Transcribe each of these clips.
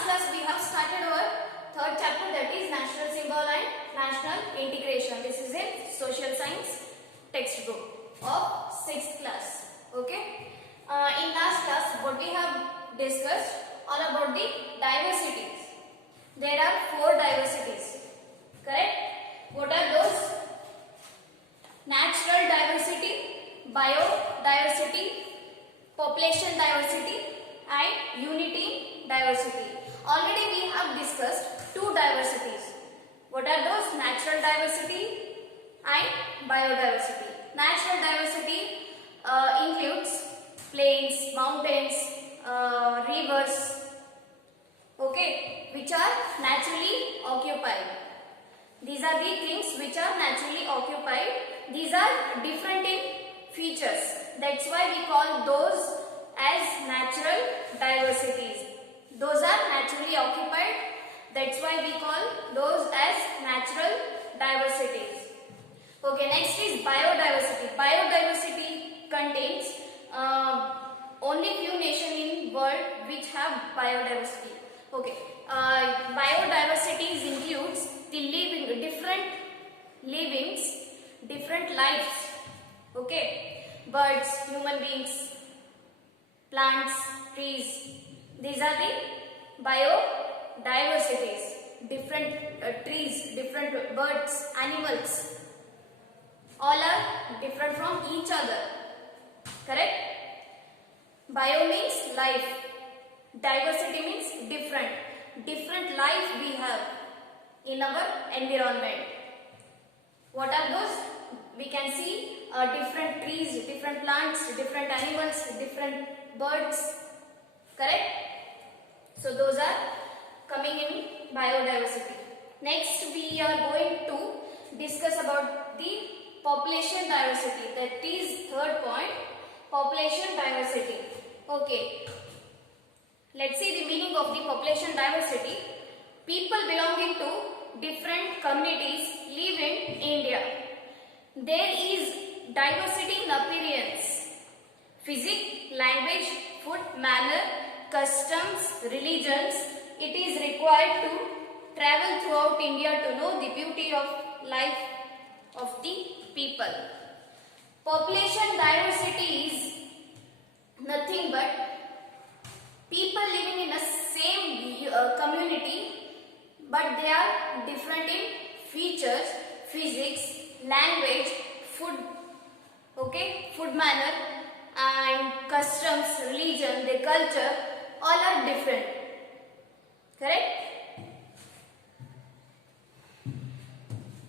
last class we have started our third chapter, that is national symbol and national integration. This is in social science textbook of 6th class. Okay. In last class what we have discussed all about the diversities. There are 4 diversities. Correct? What are those? Natural diversity, biodiversity, population diversity and unity diversity. Already we have discussed 2 diversities. What are those? Natural diversity and biodiversity. Natural diversity includes plains, mountains, rivers, okay, which are naturally occupied. These are the things which are naturally occupied. These are different in features. That's why we call those as natural diversities. Those are naturally occupied. That's why we call those as natural diversities. Okay, next is biodiversity. Biodiversity contains only few nations in world which have biodiversity. Okay, biodiversity includes the different livings, different lives. Okay, birds, human beings, plants, trees. These are the biodiversities. Different trees, different birds, animals. All are different from each other. Correct? Bio means life. Diversity means different. Different life we have in our environment. What are those? We can see different trees, different plants, different animals, different birds. Correct? So those are coming in biodiversity. Next we are going to discuss about the population diversity. That is third point, population diversity. Okay. Let's see the meaning of the population diversity. People belonging to different communities live in India. There is diversity in appearance, physique, language, food, manner, customs, religions. It is required to travel throughout India to know the beauty of life of the people. Population diversity is nothing but people living in a same community, but they are different in features, physics, language, food, okay, food manner and customs, religion, their culture, all are different. Correct?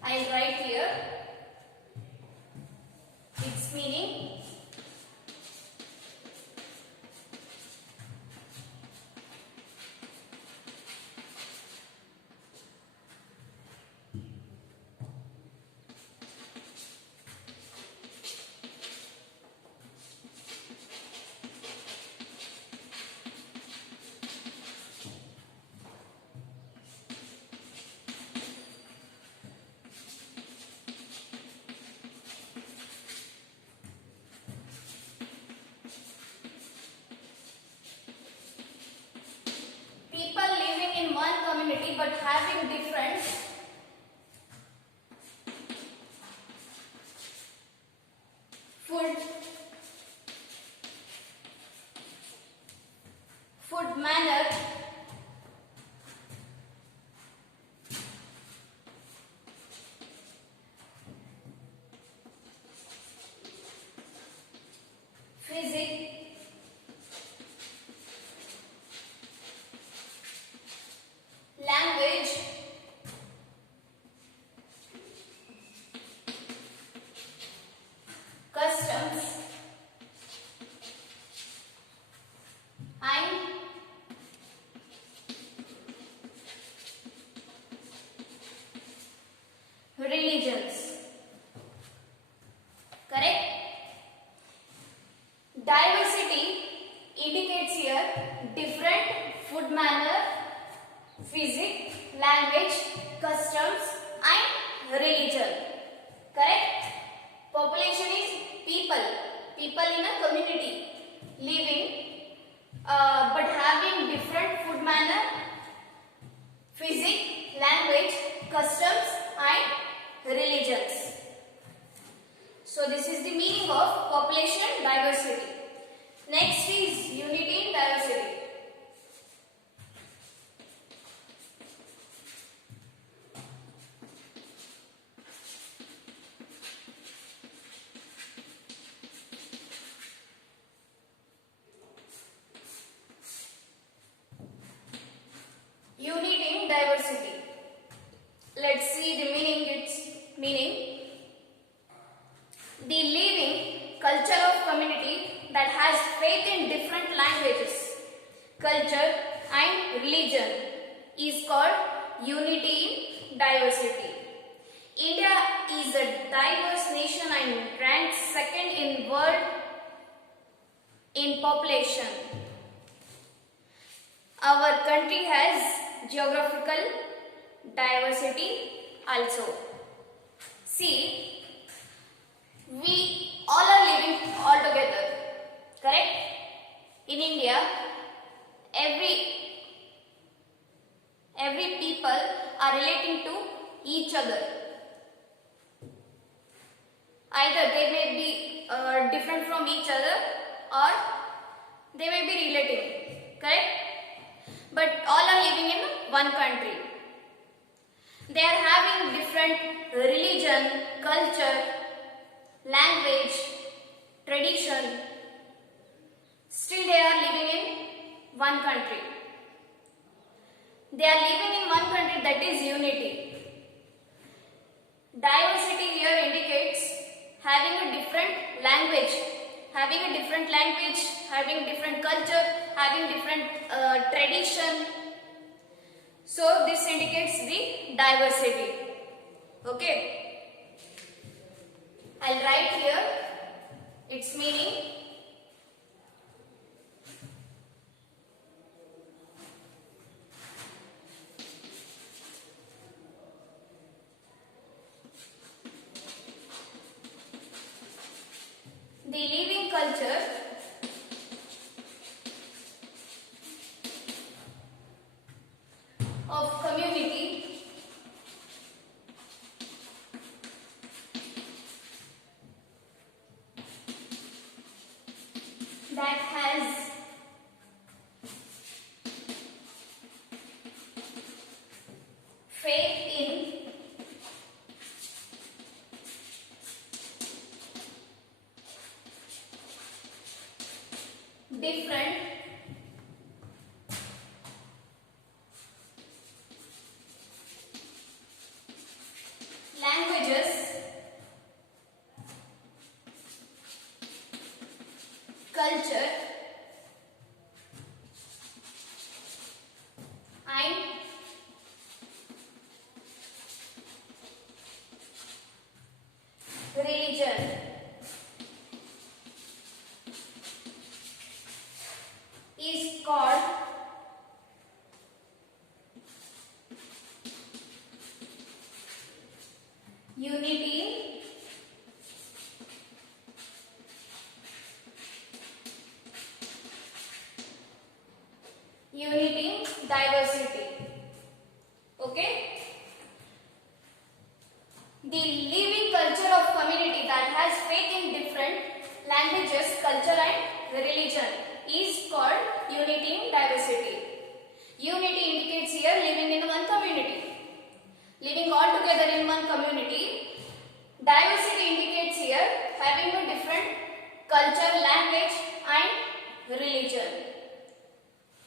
I will write here its meaning. People living in one community but having different food manner, physics, language, customs and religions. Correct? Diversity indicates here different food manner, physics, language, customs and religion. Correct? Population is people. People in a community living but having different food manner, physics, language, customs and religions. So this is the meaning of population diversity. Next is unity in diversity. Unity in diversity. Let's see the meaning. Its meaning: the living culture of community that has faith in different languages, culture and religion is called unity in diversity. India is a diverse nation and ranks second in world in population. Our country has geographical diversity also. See, we all are living all together, correct? In India, every people are relating to each other. Either they may be different from each other or they may be relative, correct? But all are living in one country. They are having different religion, culture, language, tradition. Still they are living in one country. They are living in one country, that is unity. Diversity here indicates having a different language, having different culture, having different tradition. So this indicates the diversity. Okay. I'll write here its meaning. The living culture of community that has faith in different languages, culture and religion is called unity diversity. Okay. The living culture of community that has faith in different languages, culture and religion is called unity in diversity. Unity indicates here living in one community, living all together in one community. Diversity indicates here having a different culture, language and religion.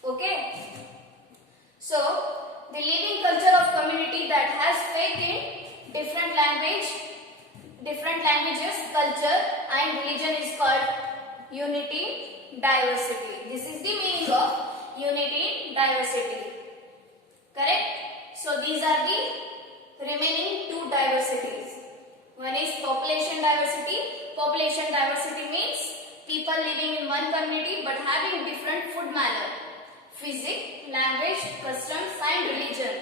Okay. So, the living culture of community that has faith in different languages, culture and religion is called unity diversity. This is the meaning of unity diversity. Correct? So these are the remaining two diversities. One is population diversity. Population diversity means people living in one community but having different food manner, physics, language, customs and religion.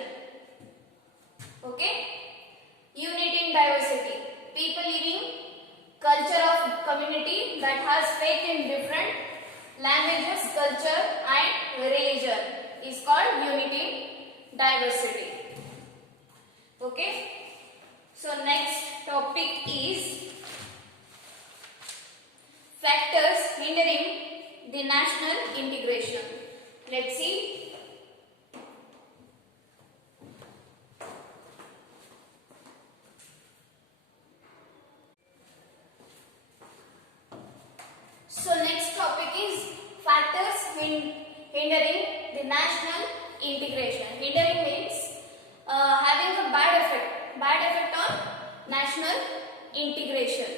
Okay? Unity in diversity. People living culture of community that has faith in different languages, culture and religion is called unity diversity. Okay. So next topic is factors hindering the national integration. Let's see. So next topic is factors hindering the national integration. Hindering means having a bad effect on national integration.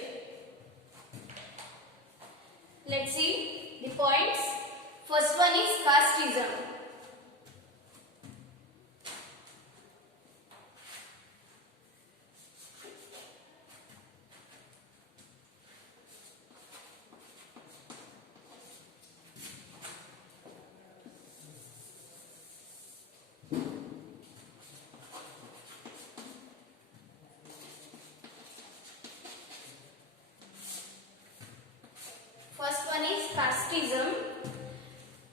Let's see the points. First one is casteism. First one is casteism.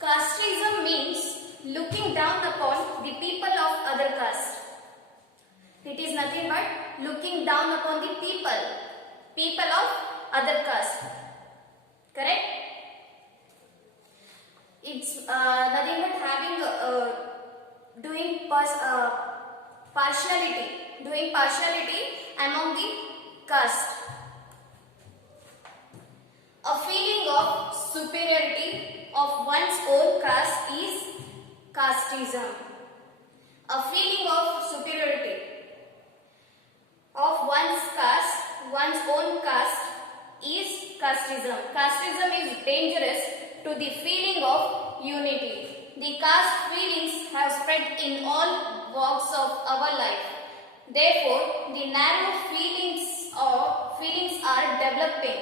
Casteism means looking down upon the people of other caste. It is nothing but looking down upon the people of other caste. Correct? It's nothing but having doing partiality among the caste. A feeling of superiority of one's own caste is casteism. A feeling of superiority of one's own caste is casteism. Casteism is dangerous to the feeling of unity. The caste feelings have spread in all walks of our life. Therefore, the narrow feelings are developing.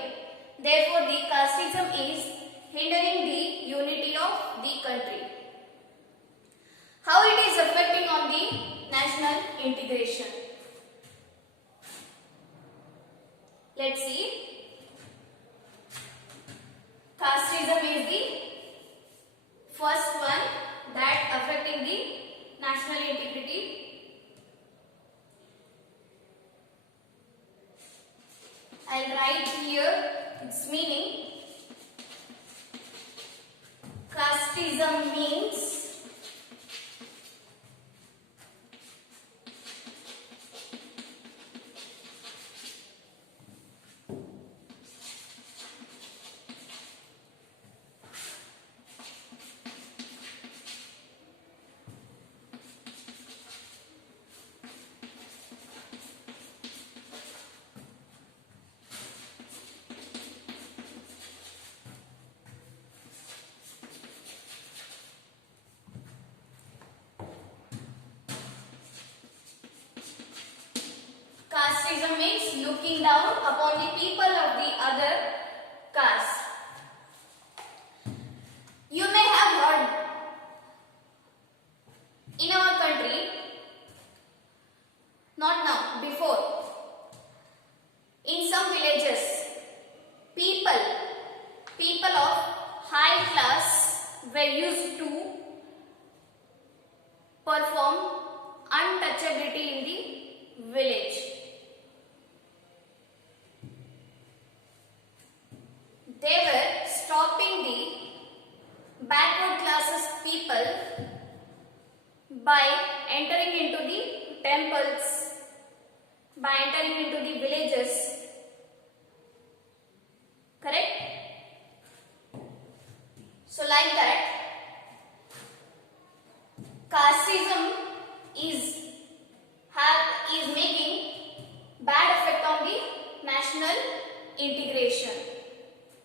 Therefore, the casteism is hindering the unity of the country. How it is affecting on the national integration? Let's see. Casteism is the first one that affecting the national integrity. I'll write here its meaning. Casteism means casteism means looking down upon the people of the other caste. You may have heard in our country, not now, before, in some villages, people of high class were used to perform untouchability in the village. They were stopping the backward classes people by entering into the temples, by entering into the villages. Correct? So like that, casteism is making bad effect on the national integration.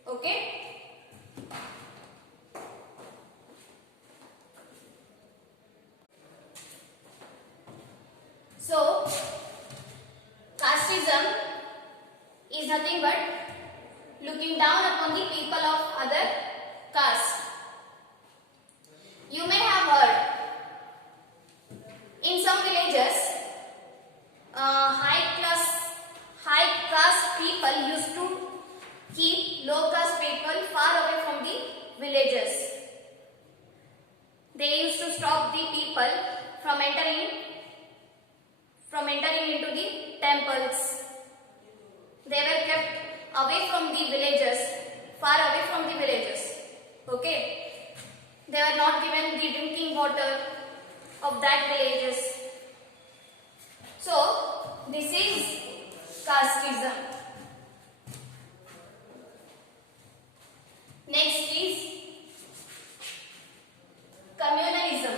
Okay? So, casteism is nothing but looking down upon the people of other caste. You may have heard in some villages, high caste people used to keep low caste people far away from the villages. They used to stop the people from entering into the temples. They were kept away from the villages, far away from the villages. Okay. They were not given the drinking water of that villages. So this is casteism. Next is communalism.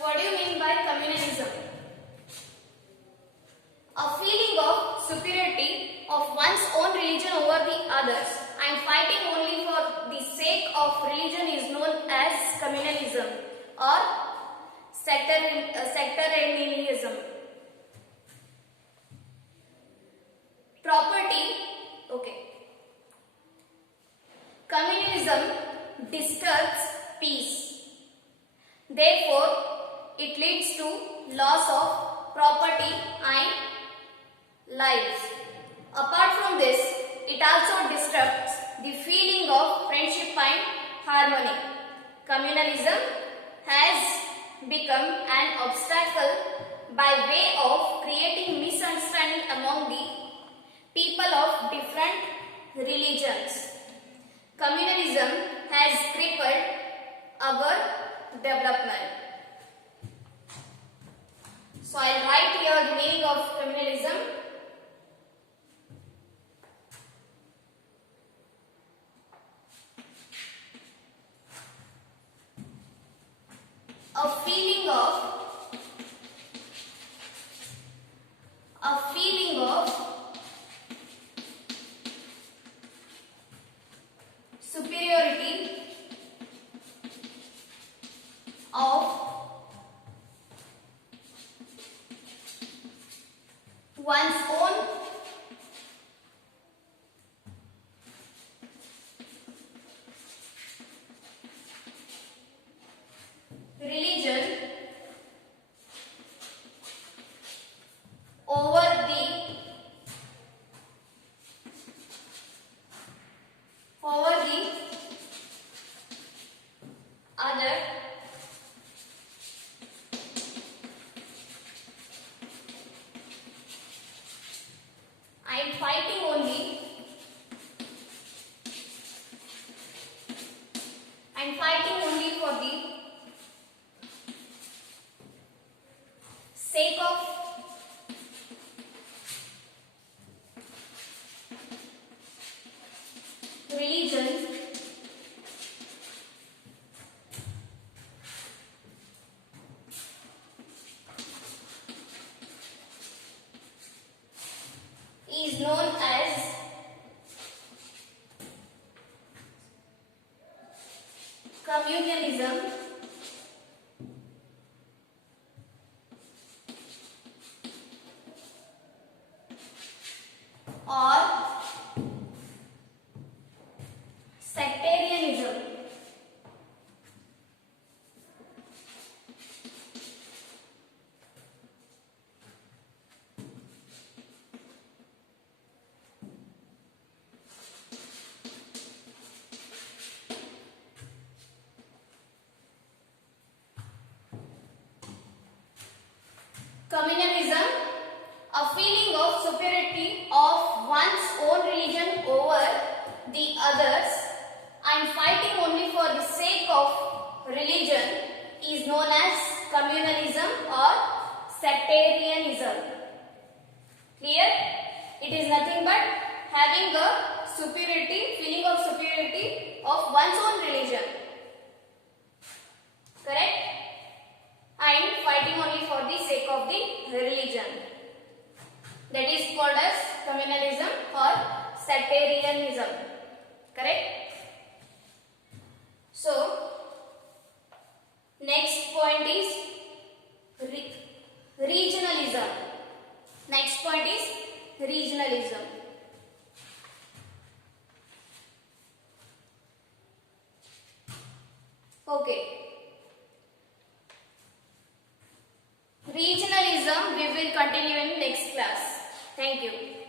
What do you mean by communalism? A feeling of superiority of one's own religion over the others and fighting only for the sake of religion is known as communalism or sectarianism. Property, okay. Communalism disturbs peace. Therefore, it leads to loss of property and lives. Apart from this, it also disrupts the feeling of friendship and harmony. Communalism has become an obstacle by way of creating misunderstanding among the people of different religions. Communalism has crippled our development. So I'll write here the meaning of communalism. A feeling of superiority of one's own religion over the other and fighting only for the sake of religion is known as communalism or sectarianism. Communalism, a feeling of superiority of one's own religion over the others and fighting only for the sake of religion is known as communalism or sectarianism. Clear? It is nothing but having a feeling of superiority of one's own religion. Correct? And fighting only for the sake of the religion. That is called as communalism or sectarianism. Correct? So, next point is regionalism. Next point is regionalism. Okay. will continue in next class. Thank you.